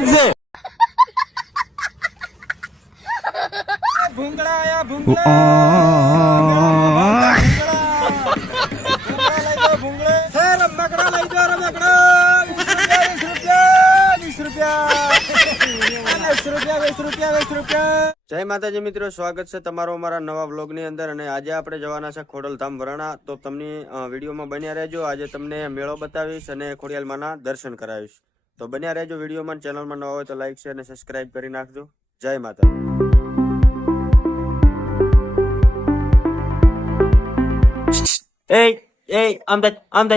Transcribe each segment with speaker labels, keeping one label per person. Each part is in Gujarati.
Speaker 1: જ છે.
Speaker 2: ભૂંગળા આયા ભૂંગળા. ભૂંગળા લઈ જાઓ ભૂંગળે. હે રમકડા લઈ જાઓ રમકડા. વીસ રૂપિયા વીસ રૂપિયા વીસ રૂપિયા. વીસ રૂપિયા વીસ રૂપિયા જય માતાજી મિત્રો સ્વાગત છે તમારો અમારા નવા બ્લોગની અંદર અને આજે આપણે જવાના છે ખોડલધામ વરણા. તો તમને વિડીયોમાં બન્યા રહેજો. આજે તમને મેળો બતાવીશ અને ખોડિયાલમાંના દર્શન કરાવીશ. તો બન્યા રહેજો વિડીયોમાં ચેનલમાં નવા હોય તો લાઈક શેર અને સબસ્ક્રાઇબ કરી નાખજો. જય માતા એ એ થાય આમ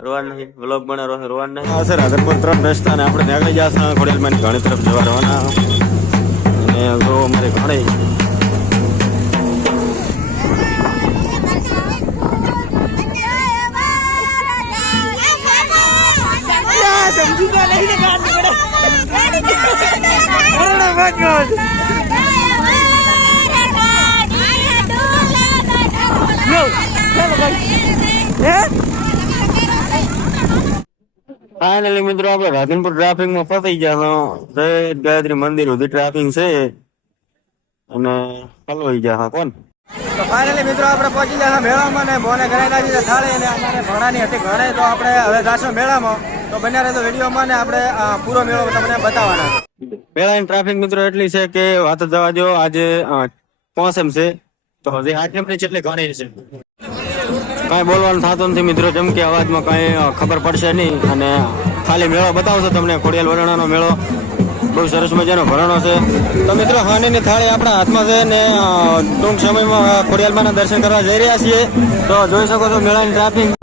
Speaker 2: રોવાન નહીં વ્લોગ છે રોવાન નહીં. હા સર આદરપુર તરફ રસ્તા ને આપણે આગળ જશે ખોડિયાલમાં ઘણી તરફ જવા રહેવાના અને અમારે ઘણી ફાઇનલી મિત્રો આપણે રાધનપુર ટ્રાફિકમાં ફસાઈ ગયા જય ગાયત્રી મંદિર સુધી ટ્રાફિક છે. અને ફલવાઈ ગયા કોણ? તો ફાઇનલી મિત્રો આપણે પહોંચી ગયા મેળામાં ને બોને ઘરે છે થાળી અને અમારે ભણાની હતી ઘરે તો આપણે હવે જાશું મેળામાં. તો બન્યા રહે તો વિડીયોમાં ને આપણે પૂરો મેળો તમને બતાવવાના. મેળાની ટ્રાફિક મિત્રો એટલી છે કે વાત જવા દો, આજે પોસમ છે. તો હજી આઠમની જેટલી ઘણી છે. કાંઈ બોલવાનું થતું નથી મિત્રો, જેમ કે અવાજમાં કાંઈ ખબર પડશે નહીં. અને ખાલી મેળો બતાવશો તમને, ખોડિયાલ વરણાનો મેળો. બહુ સરસ મજાનો ભરણો છે. તો મિત્રો, હાનીની થાળી આપણા હાથમાં છે ને ટૂંક સમયમાં ખોડિયાલમાંના દર્શન કરવા જઈ રહ્યા છીએ. તો જોઈ શકો છો મેળાની ટ્રાફિક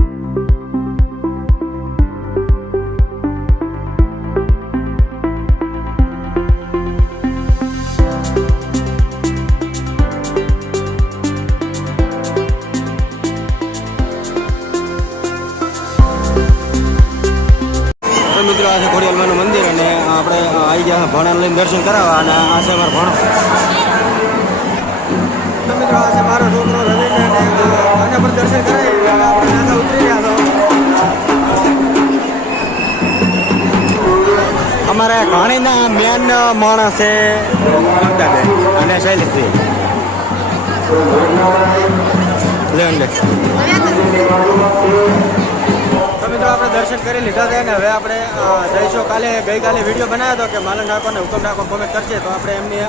Speaker 2: દર્શન કરાવવા અને આ છે અમારો ભણો. તો મિત્રો આ છે મારો છોકરો રવિન્દ્ર પર દર્શન કરાવી આપણે નાના ઉતરી રહ્યા છો. અમારે ઘણીના મેન માણસ છે મમતાબેન અને શૈલેષભાઈ. લે લે તો મિત્રો, આપણે દર્શન કરી લીધા છે અને હવે આપણે જઈશું. કાલે ગઈકાલે વીડિયો બનાવ્યો હતો કે માલન ઠાકોરને હુકમ ઠાકોર કોમેન્ટ કરશે. તો આપણે એમની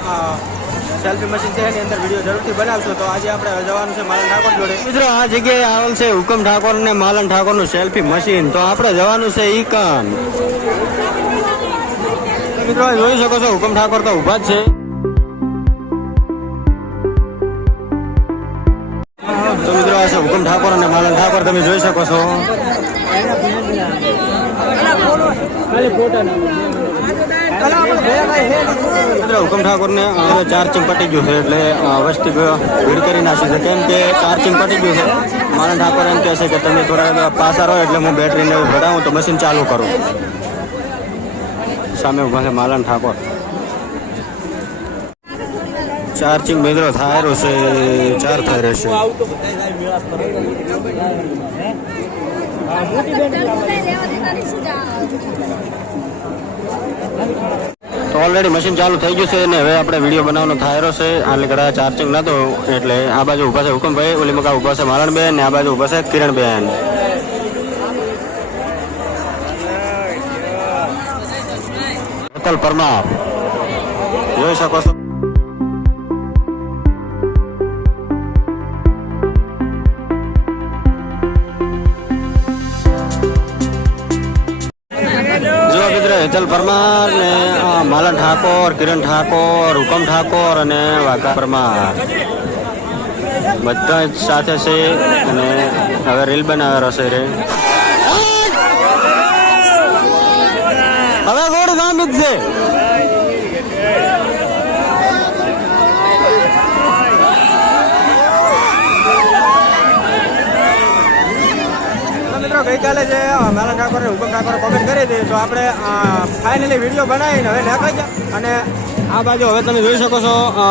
Speaker 2: સેલ્ફી મશીન છે, એની અંદર વીડિયો જરૂરથી બનાવશું. તો આજે આપણે જવાનું છે માલન ઠાકોર જોડે. મિત્રો, આ જગ્યાએ આવેલ છે હુકમ ઠાકોર ને માલન ઠાકોરનું સેલ્ફી મશીન તો આપણે જવાનું છે ઈકાન તો મિત્રો, જોઈ શકો છો, હુકમ ઠાકોર તો ઊભા જ છે. તો મિત્રો, આ છે હુકમ ઠાકોર અને માલન ઠાકોર. તમે જોઈ શકો છો. મિત્રો હુકમ ઠાકોર ને હવે ચાર્જિંગ પટી ગયું છે એટલે અ, વસ્તી ભીડ કરી નાખી છે. કેમ કે ચાર્જિંગ પટી ગયું છે? માલન ઠાકોર એમ કહે છે કે તમે થોડા પાસા રહો એટલે હું બેટરીને ભરાવું તો મશીન ચાલુ કરું. સામે ઊભા છે માલન ઠાકોર. ચાર્જિંગ બેદરો થાય રહ્યો છે ચાર થાય રહેશે તો ઓલરેડી મશીન ચાલુ થઈ ગયું છે ને હવે આપણે વીડિયો બનાવવાનો થાયરો છે. આ કદાચ ચાર્જિંગ નતો, એટલે આ બાજુ ઊભા છે હુકમભાઈ ઓલી મકા ઊભા છે મારણબેન, ને આ બાજુ ઊભા છે કિરણબેન. અતલ પરમાર. જોઈ શકો છો. હેતલ પરમાર ને માલન ઠાકોર, કિરણ ઠાકોર હુકમ ઠાકોર અને વાઘા પરમાર. બધા જ સાથે છે અને હવે રીલ બનાવે રસોઈ રે હવે ગોળ જ છે. મિત્રો ગઈકાલે જે માલા ઠાકોરે હુકમ ઠાકોરે કોમેન્ટ કરી હતી તો આપણે ફાઇનલી વીડિયો બનાવીને હવે નાખાઈ ગયા. અને આ બાજુ હવે તમે જોઈ શકો છો અ,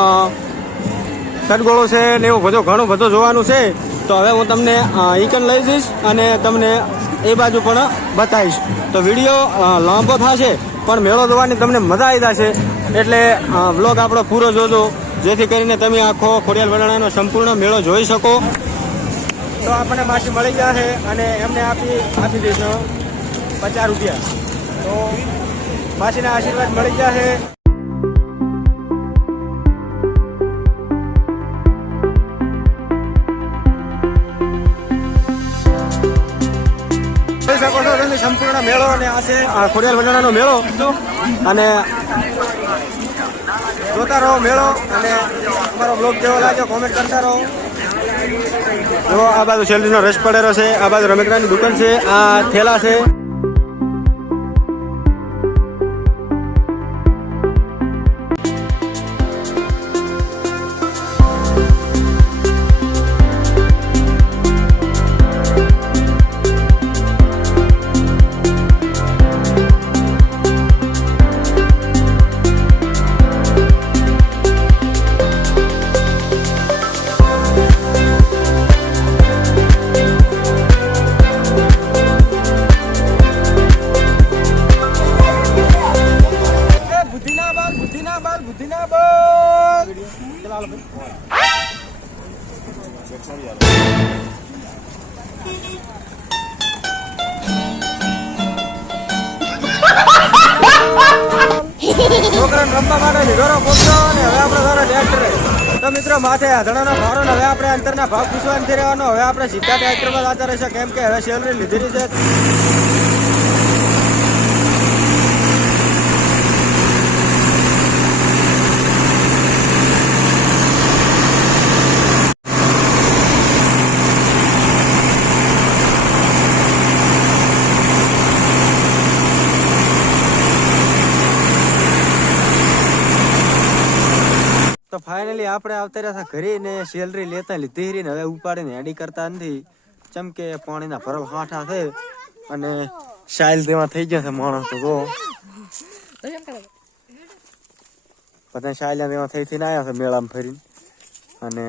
Speaker 2: સદગોળો છે ને એવું બધું ઘણું બધું જોવાનું છે. તો હવે હું તમને ઇકન લઈ જઈશ અને તમને એ બાજુ પણ બતાવીશ. તો વીડિયો લાંબો થશે પણ મેળો જોવાની તમને મજા આવી જશે. એટલે વ્લોગ આપણો પૂરો જોજો. જેથી કરીને તમે આખો ખોડિયાલ વડાણાનો સંપૂર્ણ મેળો જોઈ શકો. તો આપણને માછી મળી છે અને એમને આપી આપી દઈશું પચાસ રૂપિયા. તો માછીના આશીર્વાદ મળી શકો સંપૂર્ણ મેળો અને આ છે આ ખોડિયાલ વડાણાનો મેળો. અને જોતા રહો મેળો અને અમારો બ્લોગ કેવો લાગ્યો કોમેન્ટ કરતા રહો. જો આ બાજુ શેલરીનો રસ પડેલો છે, આ બાજુ રમેકડાની દુકાન છે, આ થેલા છે. છોકરાને રમવા માટે લીધોરો પોપટો અને હવે આપણે તો મિત્રો, માથે આધણાનો ભારો હવે આપણે અંતરના ભાગ પૂછવાથી રહેવાનો. હવે આપણે સીધા ટ્રેક્ટરમાં જતા રહેશે. કેમ કે હવે સેલરી લીધેલી છે. તો ફાઇનલી આપણે આવતા રહ્યા ઘરે ને સેલરી લેતા લીધી રહી ને હવે ઉપાડીને હેડી કરતા નથી. ચમ કે પાણીના ભરલ હાઠા છે અને સાયલ તેમાં થઈ ગયા છે માણસ તો બધા સાયલા તેમાં થઈ થઈને આવ્યા છે મેળામાં ફરીને. અને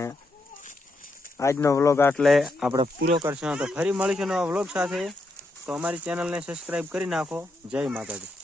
Speaker 2: આજનો વ્લોગ આટલે આપણે પૂરો કરશું. તો ફરી મળીશું નવા વ્લોગ સાથે. તો અમારી ચેનલને સબસ્ક્રાઈબ કરી નાખો. જય માતાજી.